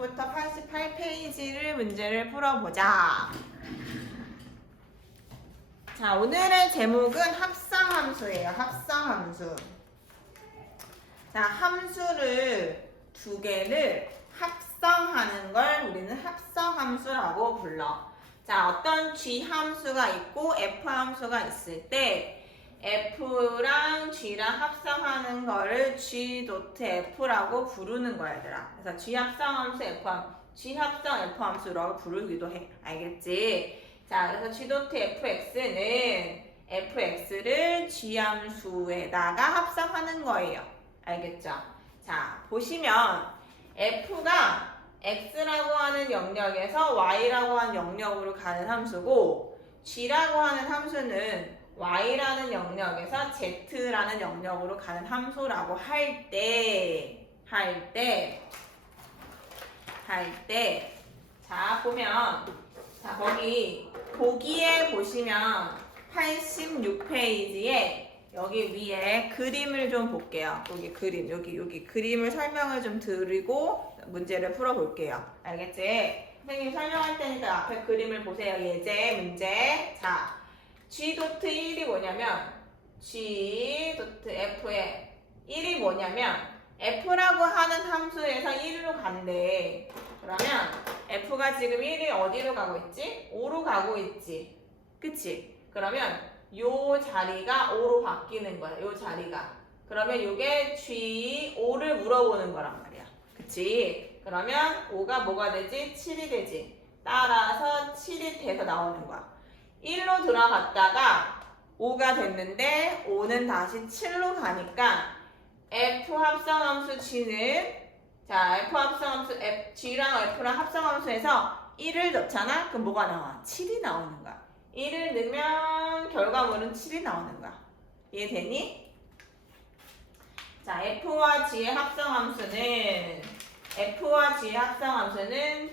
86부터 88페이지를 문제를 풀어보자. 자, 오늘의 제목은 합성함수예요. 합성함수. 자, 함수를 두 개를 합성하는 걸 우리는 합성함수라고 불러. 자, 어떤 G함수가 있고 F함수가 있을 때 F랑 G랑 합성하는 거를 G.F라고 부르는 거야, 얘들아. 그래서 G 합성함수 G 합성 F함수라고 부르기도 해. 알겠지? 자, 그래서 G.Fx는 Fx를 G함수에다가 합성하는 거예요. 알겠죠? 자, 보시면 F가 X라고 하는 영역에서 Y라고 하는 영역으로 가는 함수고 G라고 하는 함수는 Y라는 영역에서 Z라는 영역으로 가는 함수라고 할 때, 자, 보면, 자, 보기에 보시면 86페이지에 여기 위에 그림을 좀 볼게요. 여기 그림을 설명을 좀 드리고 문제를 풀어볼게요. 알겠지? 선생님이 설명할 테니까 앞에 그림을 보세요. 예제, 문제. 자, G.1이 뭐냐면 G.F의 1이 뭐냐면 F라고 하는 함수에서 1로 간대. 그러면 F가 지금 1이 어디로 가고 있지? 5로 가고 있지. 그치? 그러면 요 자리가 5로 바뀌는 거야. 요 자리가. 그러면 요게 G5를 물어보는 거란 말이야. 그치? 그러면 5가 뭐가 되지? 7이 되지. 따라서 7이 돼서 나오는 거야. 1로 들어갔다가 5가 됐는데 5는 다시 7로 가니까 F 합성함수 G는 자 F 합성함수 G랑 F랑 합성함수에서 1을 넣잖아? 그럼 뭐가 나와? 7이 나오는 거야. 1을 넣으면 결과물은 7이 나오는 거야. 이해되니? 자, F와 G의 합성함수는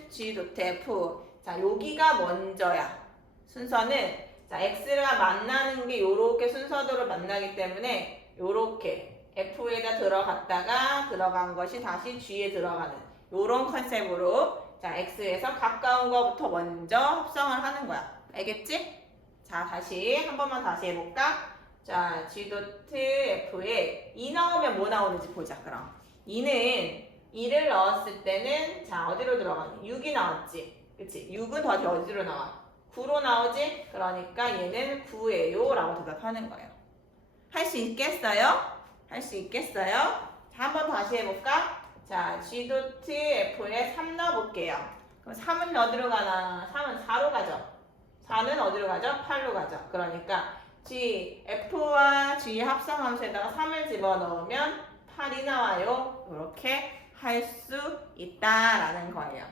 G.F. 자, 여기가 먼저야. 순서는 자 X가 만나는 게 요렇게 순서대로 만나기 때문에 요렇게 F에다 들어간 것이 다시 G에 들어가는 요런 컨셉으로 자 X에서 가까운 거부터 먼저 합성을 하는 거야. 알겠지? 자 다시 한 번만 다시 해볼까? 자 G.F에 2 나오면 뭐 나오는지 보자. 그럼 2를 넣었을 때는 자 어디로 들어가니? 6이 나왔지. 그치? 6은 더 어디로 나와? 9로 나오지? 그러니까 얘는 9예요 라고 대답하는 거예요. 할 수 있겠어요? 할 수 있겠어요? 자, 한번 다시 해볼까? 자, G.F에 3 넣어볼게요. 그럼 3은 어디로 가나? 3은 4로 가죠. 4는 어디로 가죠? 8로 가죠. 그러니까 F와 G 합성함수에다가 3을 집어넣으면 8이 나와요. 이렇게 할 수 있다라는 거예요.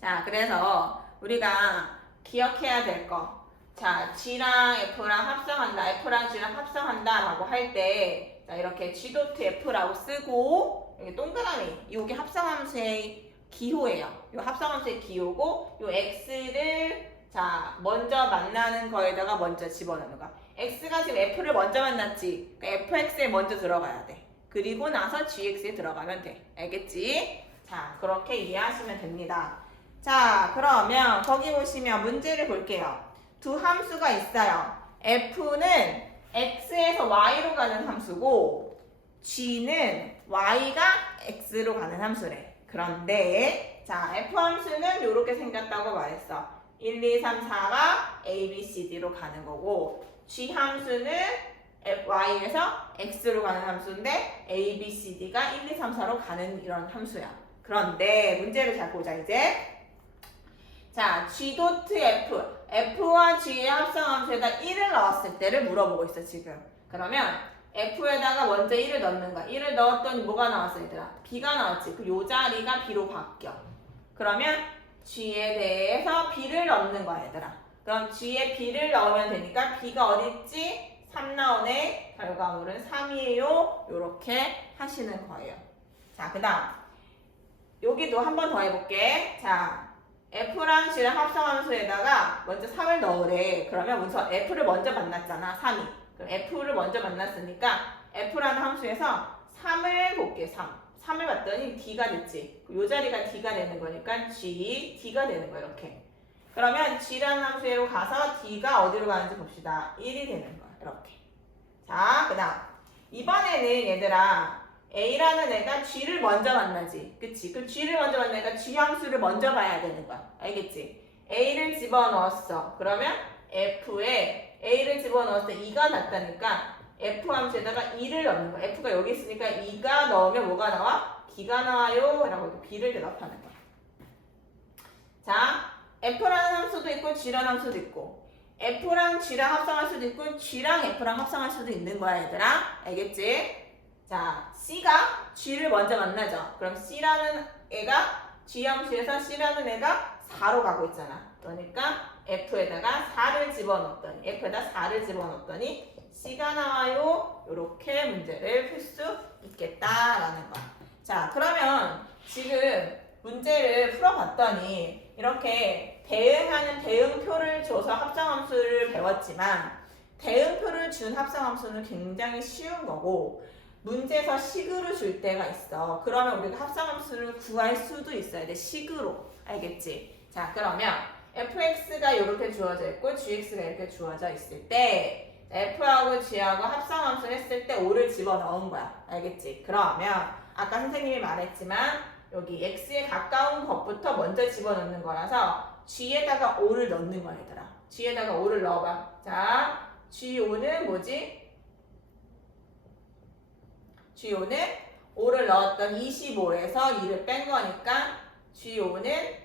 자, 그래서 우리가 기억해야 될 거. 자, G랑 F랑 합성한다. F랑 G랑 합성한다 라고 할 때, 자, 이렇게 G.F라고 쓰고, 여기 동그라미, 여기 합성함수의 기호예요. 이 합성함수의 기호고, 이 X를, 자, 먼저 만나는 거에다가 먼저 집어넣는 거야. X가 지금 F를 먼저 만났지. 그러니까 FX에 먼저 들어가야 돼. 그리고 나서 GX에 들어가면 돼. 알겠지? 자, 그렇게 이해하시면 됩니다. 자, 그러면 거기 보시면 문제를 볼게요. 두 함수가 있어요. F는 X에서 Y로 가는 함수고 G는 Y가 X로 가는 함수래. 그런데 자, F 함수는 이렇게 생겼다고 말했어. 1, 2, 3, 4가 A, B, C, D로 가는 거고 G 함수는 Y에서 X로 가는 함수인데 A, B, C, D가 1, 2, 3, 4로 가는 이런 함수야. 그런데 문제를 잘 보자 이제. 자, G.F, F와 G의 합성함수에다 1을 넣었을 때를 물어보고 있어 지금. 그러면 F에다가 먼저 1을 넣는 거야. 1을 넣었더니 뭐가 나왔어 얘들아? B가 나왔지. 그 요 자리가 B로 바뀌어. 그러면 G에 대해서 B를 넣는 거야 얘들아. 그럼 G에 B를 넣으면 되니까 B가 어디 있지? 3 나오네. 결과물은 3이에요. 요렇게 하시는 거예요. 자, 그 다음 여기도 한 번 더 해볼게. 자, F랑 G랑 합성함수에다가 먼저 3을 넣으래. 그러면 우선 F를 먼저 만났잖아. 3이. 그럼 F를 먼저 만났으니까 F라는 함수에서 3을 볼게. 3. 3을 봤더니 D가 됐지. 요 자리가 D가 되는 거니까 G, D가 되는 거야, 이렇게. 그러면 G라는 함수로 가서 D가 어디로 가는지 봅시다. 1이 되는 거야, 이렇게. 자, 그 다음. 이번에는 얘들아, A라는 애가 G를 먼저 만나지. 그치? 그 G를 먼저 만나니까 G 함수를 먼저 봐야 되는 거야. 알겠지? A를 집어넣었어. 그러면 F에 A를 집어넣었을 때 2가 났다니까 F 함수에다가 2를 넣는 거야. F가 여기 있으니까 2가 넣으면 뭐가 나와? B가 나와요. 라고 B를 대답하는 거야. 자, F라는 함수도 있고 G라는 함수도 있고 F랑 G랑 합성할 수도 있고 G랑 F랑 합성할 수도 있는 거야, 얘들아. 알겠지? 자, C가 G를 먼저 만나죠. 그럼 C라는 애가 G 함수에서 C라는 애가 4로 가고 있잖아. 그러니까 F에다가 4를 집어넣었더니 C가 나와요. 이렇게 문제를 풀 수 있겠다라는 거야. 자, 그러면 지금 문제를 풀어봤더니 이렇게 대응하는 대응표를 줘서 합성함수를 배웠지만 대응표를 준 합성함수는 굉장히 쉬운 거고 문제에서 식으로 줄 때가 있어. 그러면 우리가 합성함수를 구할 수도 있어야 돼. 식으로. 알겠지? 자, 그러면 fx가 이렇게 주어져 있고 gx가 이렇게 주어져 있을 때 f하고 g하고 합성함수 했을 때 5를 집어넣은 거야. 알겠지? 그러면 아까 선생님이 말했지만 여기 x에 가까운 것부터 먼저 집어넣는 거라서 g에다가 5를 넣는 거야, 얘들아. g에다가 5를 넣어봐. 자, g5는 뭐지? G5는 5를 넣었던 25에서 2를 뺀 거니까 G5는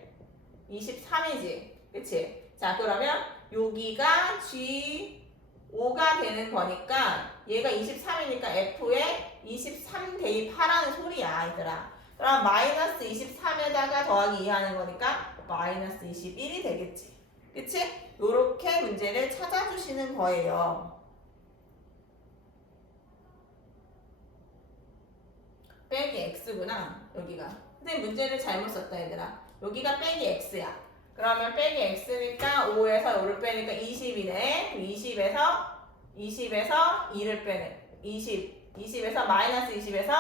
23이지. 그치? 자, 그러면 여기가 G5가 되는 거니까 얘가 23이니까 F에 23 대입하라는 소리야, 얘들아. 그럼 마이너스 23에다가 더하기 2 하는 거니까 마이너스 21이 되겠지. 그치? 요렇게 문제를 찾아주시는 거예요. 빼기 x구나, 여기가. 근데 문제를 잘못 썼다, 얘들아. 여기가 빼기 x야. 그러면 빼기 x니까 5에서 5를 빼니까 20이네. 20에서 2를 빼네. 20에서 마이너스 20에서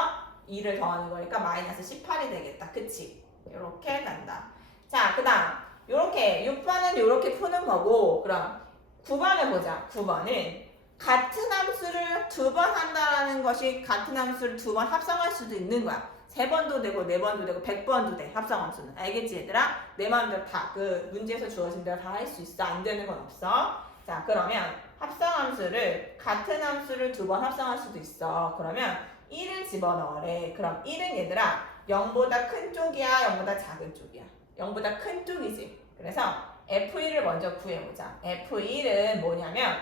2를 더하는 거니까 마이너스 18이 되겠다. 그치? 이렇게 간다. 자, 그 다음. 요렇게 6번은 요렇게 푸는 거고, 그럼 9번을 보자. 9번은 같은 함수를 2번 한다라는 것이 같은 함수를 2번 합성할 수도 있는 거야. 3번도 되고 4번도 되고 100번도 돼. 합성함수는. 알겠지, 얘들아? 내 마음대로 다 그 문제에서 주어진 대로 다 할 수 있어. 안 되는 건 없어. 자, 그러면 합성함수를 같은 함수를 2번 합성할 수도 있어. 그러면 1을 집어넣으래. 그럼 1은 얘들아 0보다 큰 쪽이야, 0보다 작은 쪽이야? 0보다 큰 쪽이지. 그래서 F1을 먼저 구해보자. F1은 뭐냐면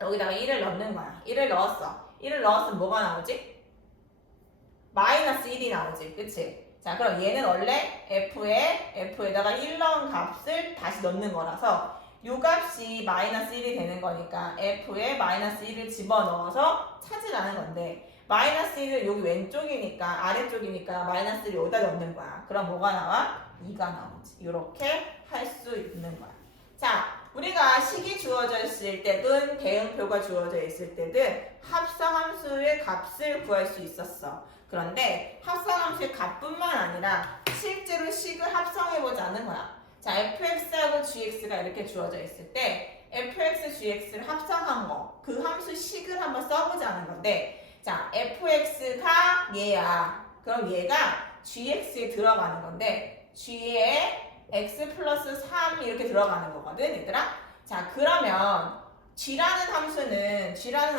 여기다가 1을 넣는 거야. 1을 넣었어. 1을 넣었으면 뭐가 나오지? 마이너스 1이 나오지. 그치? 자, 그럼 얘는 원래 F에다가 1 넣은 값을 다시 넣는 거라서 요 값이 마이너스 1이 되는 거니까 F에 마이너스 1을 집어넣어서 찾으라는 건데 마이너스 1은 여기 왼쪽이니까 아래쪽이니까 마이너스 1을 여기다 넣는 거야. 그럼 뭐가 나와? 2가 나오지. 이렇게 할 수 있는 거야. 자, 우리가 식이 주어져 있을 때든 대응표가 주어져 있을 때든 합성함수의 값을 구할 수 있었어. 그런데 합성함수의 값뿐만 아니라 실제로 식을 합성해보자는 거야. 자, fx하고 gx가 이렇게 주어져 있을 때 fx, gx를 합성한 거, 그 함수 식을 한번 써보자는 건데 자, fx가 얘야. 그럼 얘가 gx에 들어가는 건데 g에 x 플러스 3 이렇게 들어가는 거거든, 얘들아. 자, 그러면 g라는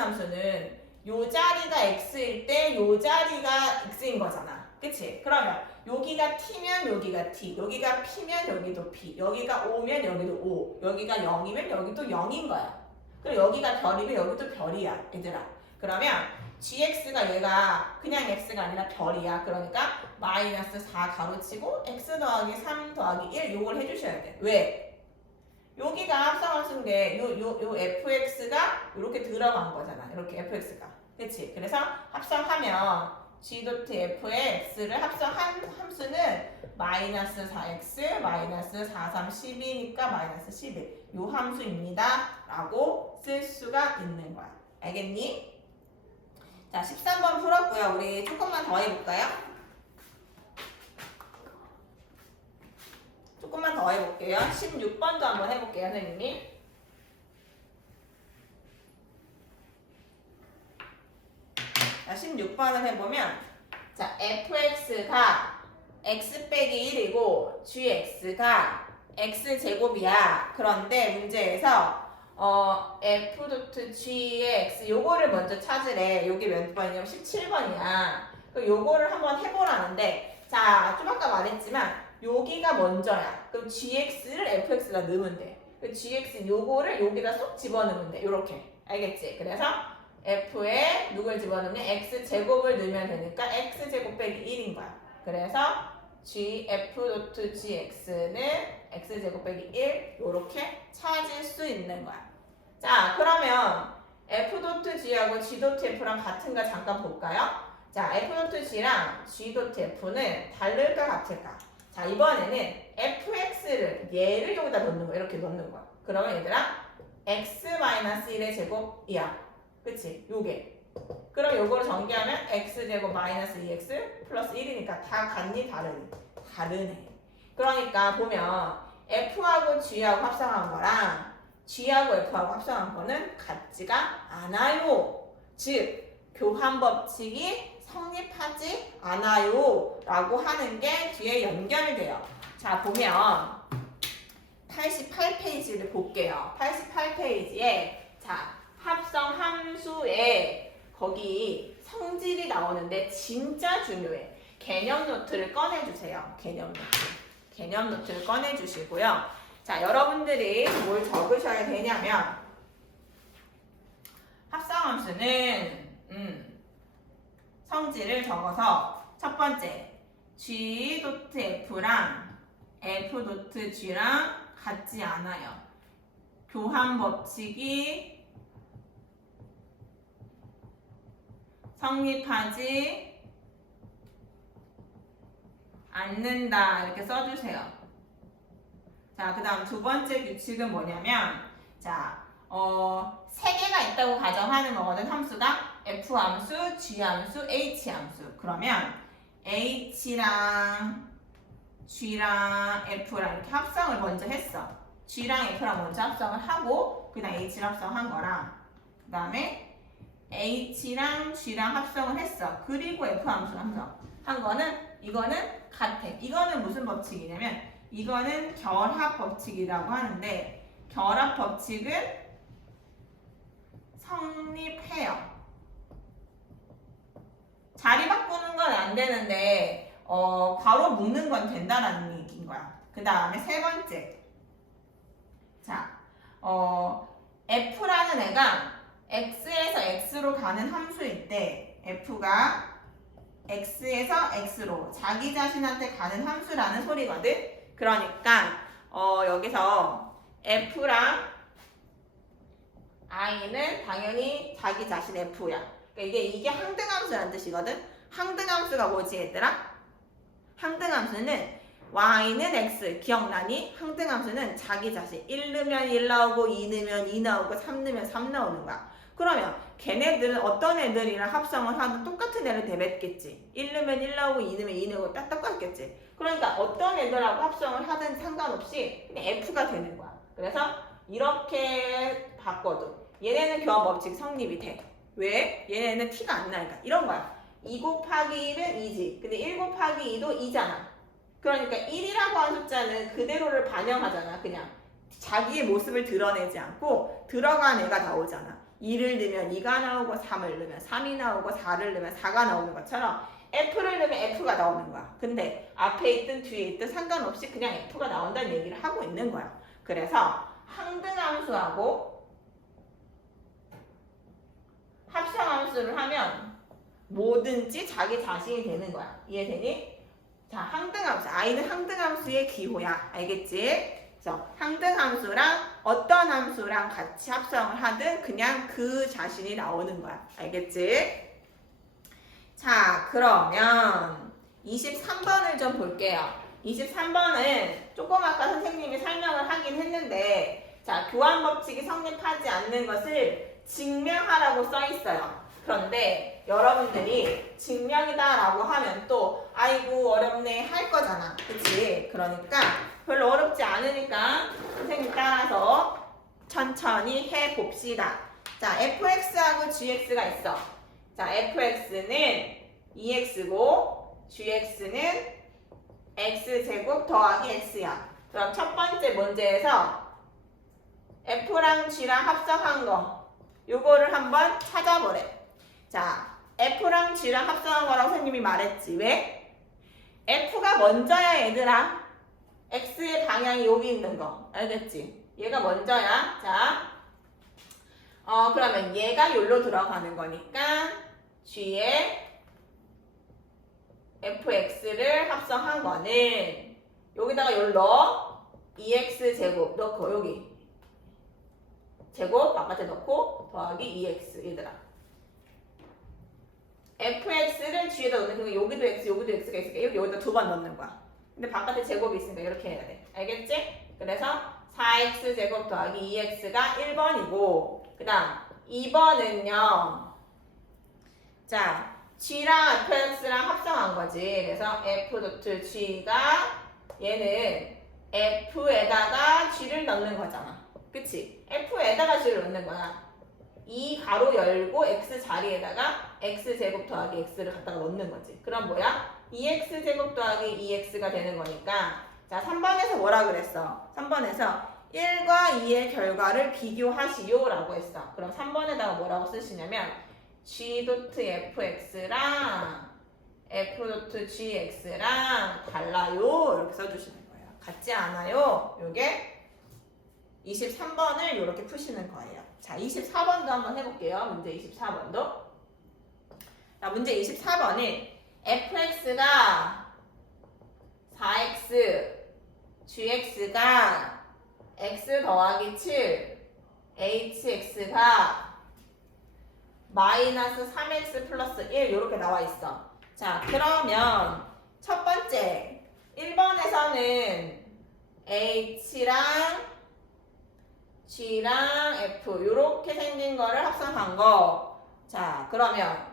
함수는 요 자리가 x일 때 요 자리가 x인 거잖아. 그치? 그러면 여기가 t면 여기가 t, 여기가 p면 여기도 p, 여기가 5면 여기도 5, 여기가 0이면 여기도 0인 거야. 그리고 여기가 별이면 여기도 별이야, 얘들아. 그러면 gx가 얘가 그냥 x가 아니라 별이야. 그러니까 마이너스 4 가로치고 x 더하기 3 더하기 1 요걸 해주셔야 돼. 왜? 여기가 합성함수인데 요 fx가 이렇게 들어간 거잖아. 이렇게 fx가. 그치? 그래서 합성하면 g.f의 x를 합성한 함수는 마이너스 4x 마이너스 4, 3, 12니까 마이너스 11. 요 함수입니다. 라고 쓸 수가 있는 거야. 알겠니? 자, 13번 풀었고요. 우리 조금만 더 해볼까요? 조금만 더 해볼게요. 16번도 한번 해볼게요, 선생님이. 자, 16번을 해보면, 자, fx가 x 빼기 1이고 gx가 x제곱이야. 그런데 문제에서 f.g의 x 요거를 먼저 찾으래. 요게 몇 번이냐면 17번이야. 요거를 한번 해보라는데, 자, 좀 아까 말했지만 여기가 먼저야. 그럼 gx를 fx가 넣으면 돼. gx 요거를 여기다 쏙 집어넣으면 돼. 요렇게. 알겠지? 그래서 f에 누굴 집어넣으면 x제곱을 넣으면 되니까 x제곱 빼기 1인 거야. 그래서 f.gx는 x제곱 빼기 1 요렇게 찾을 수 있는 거야. 자, 그러면 f.g하고 g.f랑 같은가 잠깐 볼까요? 자, f.g랑 g.f는 다를까 같을까? 자, 이번에는 fx를 얘를 여기다 넣는 거야. 이렇게 넣는 거야. 그러면 얘들아 x-1의 제곱이야. 그치? 요게. 그럼 요거를 전개하면 x제곱 마이너스 2x 플러스 1이니까 다 같니? 다르니? 다르네. 그러니까 보면 f하고 g하고 합성한 거랑 g하고 f하고 합성한 거는 같지가 않아요. 즉 교환 법칙이 성립하지 않아요 라고 하는 게 뒤에 연결돼요. 자, 보면 88페이지를 볼게요. 88페이지에 자, 합성 함수에 거기 성질이 나오는데 진짜 중요해. 개념 노트를 꺼내주세요. 개념 노트. 개념 노트를 꺼내주시고요. 자, 여러분들이 뭘 적으셔야 되냐면 합성 함수는 성질을 적어서 첫 번째 g.f랑 f.g랑 같지 않아요. 교환 법칙이 성립하지 않는다. 이렇게 써주세요. 자, 그 다음 두 번째 규칙은 뭐냐면 자, 세 개가 있다고 가정하는 거거든. 함수가 f 함수, g 함수, h 함수. 그러면 h랑 g랑 f랑 이렇게 합성을 먼저 했어. g랑 f랑 먼저 합성을 하고 그다음 h랑 합성한 거랑 그 다음에 h랑 g랑 합성을 했어. 그리고 f 함수 합성한 거는 이거는 같아. 이거는 무슨 법칙이냐면 이거는 결합 법칙이라고 하는데 결합 법칙은 성립해요. 자리 바꾸는 건 안 되는데 괄호 묶는 건 된다라는 얘기인 거야. 그 다음에 세 번째. 자, f라는 애가 x에서 x로 가는 함수일 때 f가 x에서 x로 자기 자신한테 가는 함수라는 소리거든. 그러니까 여기서 f랑 i는 당연히 자기 자신 f야. 그러니까 이게 항등함수라는 뜻이거든. 항등함수가 뭐지 얘들아? 항등함수는 y는 x 기억나니? 항등함수는 자기 자신 1 넣으면 1 나오고 2 넣으면 2 나오고 3 넣으면 3 나오는 거야. 그러면 걔네들은 어떤 애들이랑 합성을 하도 똑같은 애를 대뱉겠지. 1 넣으면 1 나오고 2 넣으면 2 나오고 딱 똑같겠지. 그러니까 어떤 애들하고 합성을 하든 상관없이 그냥 f가 되는 거야. 그래서 이렇게 바꿔도 얘네는 교환 법칙 성립이 돼. 왜? 얘네는 t가 안 나니까. 이런 거야. 2 곱하기 1은 2지. 근데 1 곱하기 2도 2잖아. 그러니까 1이라고 한 숫자는 그대로를 반영하잖아. 그냥 자기의 모습을 드러내지 않고 들어간 애가 나오잖아. 2를 넣으면 2가 나오고 3을 넣으면 3이 나오고 4를 넣으면 4가 나오는 것처럼 F를 넣으면 F가 나오는 거야. 근데 앞에 있든 뒤에 있든 상관없이 그냥 F가 나온다는 얘기를 하고 있는 거야. 그래서 항등함수하고 합성함수를 하면 뭐든지 자기 자신이 되는 거야. 이해되니? 자, 항등함수. i는 항등함수의 기호야. 알겠지? 그래서 항등함수랑 어떤 함수랑 같이 합성을 하든 그냥 그 자신이 나오는 거야. 알겠지? 자, 그러면 23번을 좀 볼게요. 23번은 조금 아까 선생님이 설명을 하긴 했는데 자, 교환 법칙이 성립하지 않는 것을 증명하라고 써 있어요. 그런데 여러분들이 증명이다 라고 하면 또 아이고 어렵네 할 거잖아. 그치? 그러니까 별로 어렵지 않으니까 선생님 따라서 천천히 해봅시다. 자, fx하고 gx가 있어. 자, fx는 2x고 gx는 x제곱 더하기 x야. 그럼 첫 번째 문제에서 f랑 g랑 합성한 거 요거를 한번 찾아보래. 자, f랑 g랑 합성한 거라고 선생님이 말했지. 왜? f가 먼저야 얘들아. x의 방향이 여기 있는 거 알겠지? 얘가 먼저야. 자, 그러면 얘가 여기로 들어가는 거니까 g에 fx를 합성한 거는 여기다가 여기 넣어 2x 제곱 넣고 여기 제곱 바깥에 넣고 더하기 2x 얘들아. fx를 g에다 넣는 거니까 여기도 x 여기도 x가 있으니까 이렇게 여기다 두 번 넣는 거야. 근데 바깥에 제곱이 있으니까 이렇게 해야 돼. 알겠지? 그래서 4x 제곱 더하기 2x가 1번이고 그 다음 2번은요. 자, g랑 fx랑 합성한 거지. 그래서 f.g가 얘는 f에다가 g를 넣는 거잖아. 그치? f에다가 g를 넣는 거야. 이 가로 열고 x 자리에다가 x제곱 더하기 x를 갖다가 넣는 거지. 그럼 뭐야? 2x제곱 더하기 2x가 되는 거니까 자, 3번에서 뭐라 그랬어? 3번에서 1과 2의 결과를 비교하시오 라고 했어. 그럼 3번에다가 뭐라고 쓰시냐면 g.fx랑 f.gx랑 달라요 이렇게 써주시는 거예요. 같지 않아요? 요게 23번을 이렇게 푸시는 거예요. 자, 24번도 한번 해볼게요. 문제 24번도. 자, 문제 24번은 fx가 4x, gx가 x 더하기 7, hx가 마이너스 3x 플러스 1 이렇게 나와 있어. 자, 그러면 첫 번째 1번에서는 h랑 g랑 f 이렇게 생긴 거를 합성한 거. 자, 그러면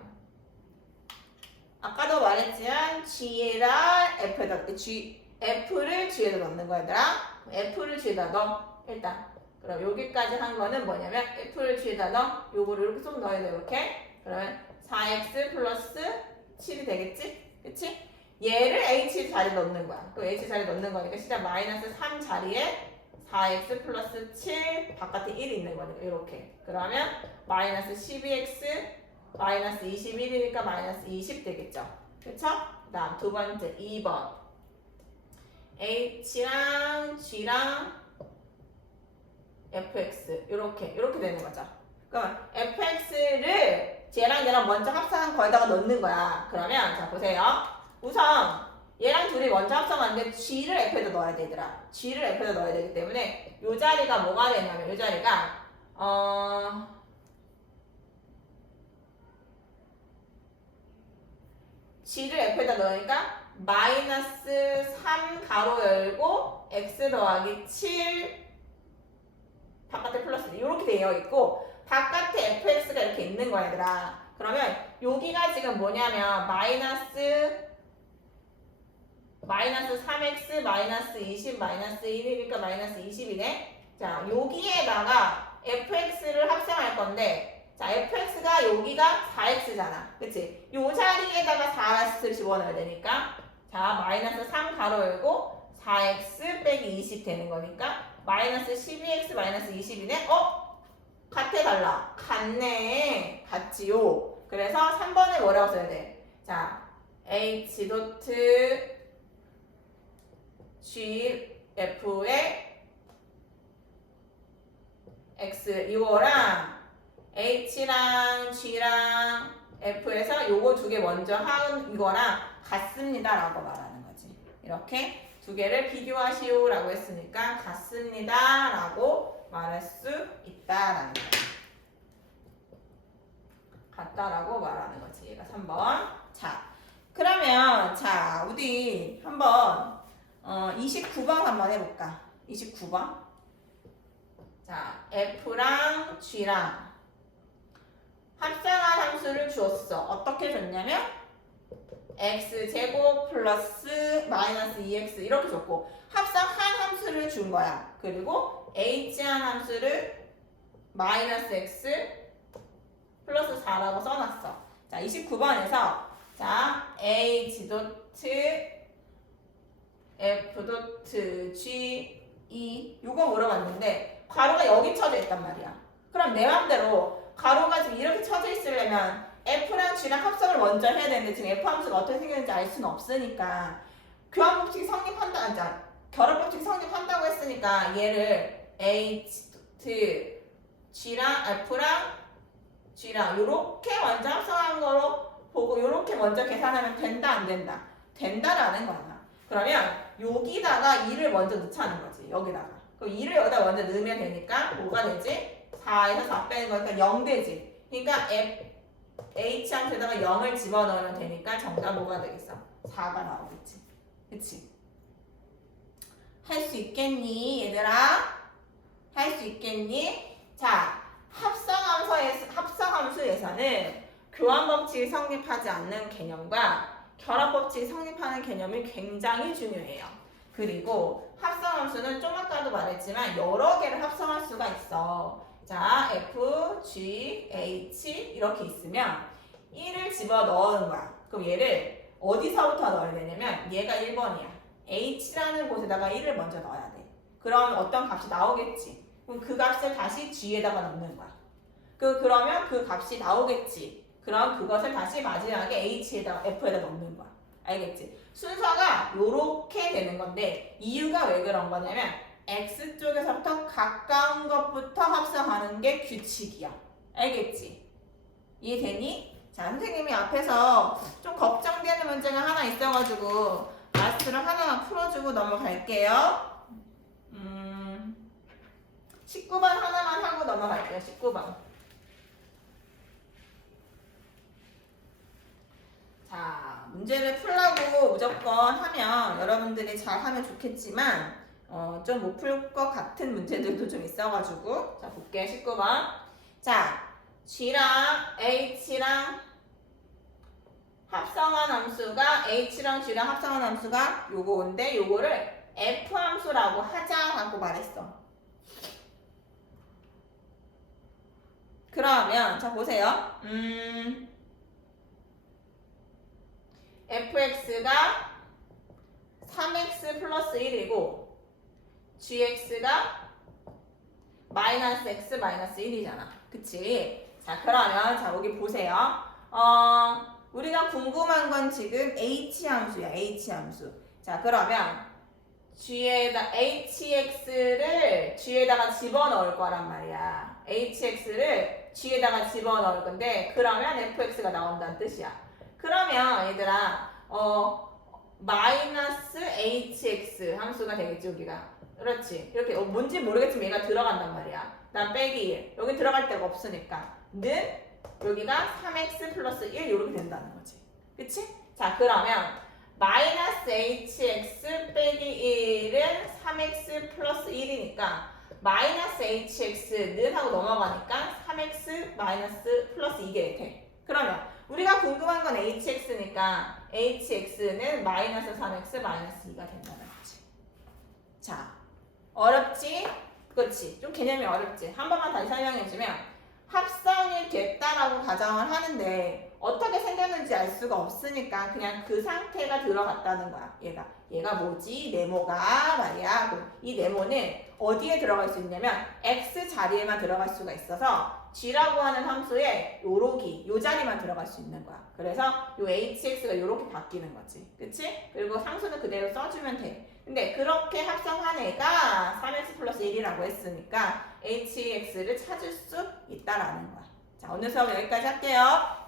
아까도 말했지만 g랑 f를 g에다 넣는 거야 얘들아. f를 g에다 넣어 일단. 그럼 여기까지 한 거는 뭐냐면 f를 g에다 넣어. 요거를 이렇게 쏙 넣어야 돼. 이렇게. 그러면 4x 플러스 7이 되겠지? 그치? 얘를 h 자리에 넣는 거야. 또 h 자리에 넣는 거니까 시작 마이너스 3 자리에 4x 플러스 7 바깥에 1이 있는 거니까 이렇게. 그러면 마이너스 12x 마이너스 21이니까 마이너스 20 되겠죠. 그쵸? 그 다음 두 번째 2번 h랑 g랑 fx 이렇게 되는 거죠. 그러면 fx를 쟤랑 얘랑 먼저 합성한 거에다가 넣는 거야. 그러면 자 보세요. 우선 얘랑 둘이 먼저 합성하는데 g를 f에다 넣어야 되더라. g를 f에다 넣어야 되기 때문에 이 자리가 뭐가 되냐면 이 자리가 g를 f에다 넣으니까 마이너스 3 가로 열고 x 더하기 7 바깥에 플러스 이렇게 되어 있고 바깥에 fx가 이렇게 있는 거야 얘들아. 그러면 여기가 지금 뭐냐면 마이너스 3x 마이너스 20 마이너스 1이니까 마이너스 20이네. 자, 여기에다가 fx를 합성할 건데 자, fx가 여기가 4x잖아. 그치? 요 자리에다가 4x를 집어넣어야 되니까 자, 마이너스 3 가로 열고 4x 빼기 20 되는 거니까 마이너스 12x 마이너스 20이네? 같아 달라? 같네. 같지요. 그래서 3번에 뭐라고 써야 돼? 자, h 도트 gf의 x 이거랑 h랑 g랑 f에서 요거 두 개 먼저 한 이거랑 같습니다 라고 말하는 거지. 이렇게 두 개를 비교하시오 라고 했으니까 같습니다 라고 말할 수 있다라는 거야. 같다라고 말하는 거지. 얘가 3번. 자, 그러면 자 우리 한번 29번 한번 해볼까? 29번. 자, f랑 g랑 합성한 함수를 주었어. 어떻게 줬냐면 x제곱 플러스 마이너스 2x 이렇게 줬고 합성 한 함수를 준 거야. 그리고 h한 함수를 마이너스 x 플러스 4라고 써놨어. 자, 29번에서 자, h 도트 f 도트 g 요거 물어봤는데 가로가 여기 쳐져 있단 말이야. 그럼 내 맘대로 가로가 지금 이렇게 쳐져 있으려면 f랑 g랑 합성을 먼저 해야 되는데 지금 f 함수가 어떻게 생겼는지 알 수는 없으니까 교환법칙이 성립한다, 아니, 결합법칙이 성립한다고 했으니까 얘를 h 도트 g랑 f랑 g랑 요렇게 먼저 합성한 거로 보고 요렇게 먼저 계산하면 된다 안 된다? 된다라는 거야. 그러면 여기다가 2를 먼저 넣자는 거지. 여기다가. 그럼 2를 여기다 먼저 넣으면 되니까 뭐가 되지? 4에서 4 빼는 거니까 0 되지. 그러니까 h 함수에다가 0을 집어넣으면 되니까 정답 뭐가 되겠어? 4가 나오겠지. 그치? 할 수 있겠니 얘들아? 할 수 있겠니? 자, 합성함수에서는 교환법칙이 성립하지 않는 개념과 결합법칙이 성립하는 개념이 굉장히 중요해요. 그리고 합성함수는 좀 아까도 말했지만 여러 개를 합성할 수가 있어. 자, f, g, h 이렇게 있으면 1을 집어넣은 거야. 그럼 얘를 어디서부터 넣어야 되냐면 얘가 1번이야. h라는 곳에다가 1을 먼저 넣어야 돼. 그럼 어떤 값이 나오겠지. 그럼 그 값을 다시 g에다가 넣는 거야. 그러면 그 값이 나오겠지. 그럼 그것을 다시 마지막에 h에다가 f에다 넣는 거야. 알겠지? 순서가 요렇게 되는 건데 이유가 왜 그런 거냐면 x 쪽에서부터 가까운 것부터 합성하는 게 규칙이야. 알겠지? 이해되니? 자, 선생님이 앞에서 좀 걱정되는 문제가 하나 있어가지고 마스터를 하나만 풀어주고 넘어갈게요. 19번 하나만 하고 넘어갈게요. 19번. 자, 문제를 풀라고 무조건 하면 여러분들이 잘 하면 좋겠지만 좀 못 풀 것 같은 문제들도 좀 있어가지고 자, 볼게요. 19번. 자, G랑 H랑 합성한 함수가 H랑 G랑 합성한 함수가 요거인데 요거를 F 함수라고 하자라고 말했어. 그러면 자 보세요. fx가 3x 플러스 1이고 gx가 마이너스 x 마이너스 1이잖아. 그치? 자, 그러면 자 여기 보세요. 우리가 궁금한 건 지금 h 함수야. h 함수. 자, 그러면 hx를 g에다가 집어넣을 거란 말이야. hx를 g에다가 집어넣을 건데 그러면 fx가 나온다는 뜻이야. 그러면 얘들아 마이너스 hx 함수가 되겠지 여기가. 그렇지. 이렇게 뭔지 모르겠지만 얘가 들어간단 말이야. 난 빼기 1. 여기 들어갈 데가 없으니까 는 여기가 3x 플러스 1 이렇게 된다는 거지. 그치? 자, 그러면 마이너스 hx 빼기 1은 3x 플러스 1이니까 마이너스 hx는 하고 넘어가니까 3x 마이너스 플러스 2게 돼. 그러면 우리가 궁금한 건 hx니까 hx는 마이너스 3x 마이너스 2가 된다는 거지. 자, 어렵지? 그렇지. 좀 개념이 어렵지. 한 번만 다시 설명해주면 합성이 됐다라고 가정을 하는데 어떻게 생겼는지 알 수가 없으니까 그냥 그 상태가 들어갔다는 거야. 얘가 뭐지? 네모가 말이야. 이 네모는 어디에 들어갈 수 있냐면 x 자리에만 들어갈 수가 있어서 g라고 하는 함수에 요로기, 요 자리만 들어갈 수 있는 거야. 그래서 요 hx가 요렇게 바뀌는 거지. 그치? 그리고 상수는 그대로 써주면 돼. 근데 그렇게 합성한 애가 3x 플러스 1이라고 했으니까 hx를 찾을 수 있다라는 거야. 자, 오늘 수업 여기까지 할게요.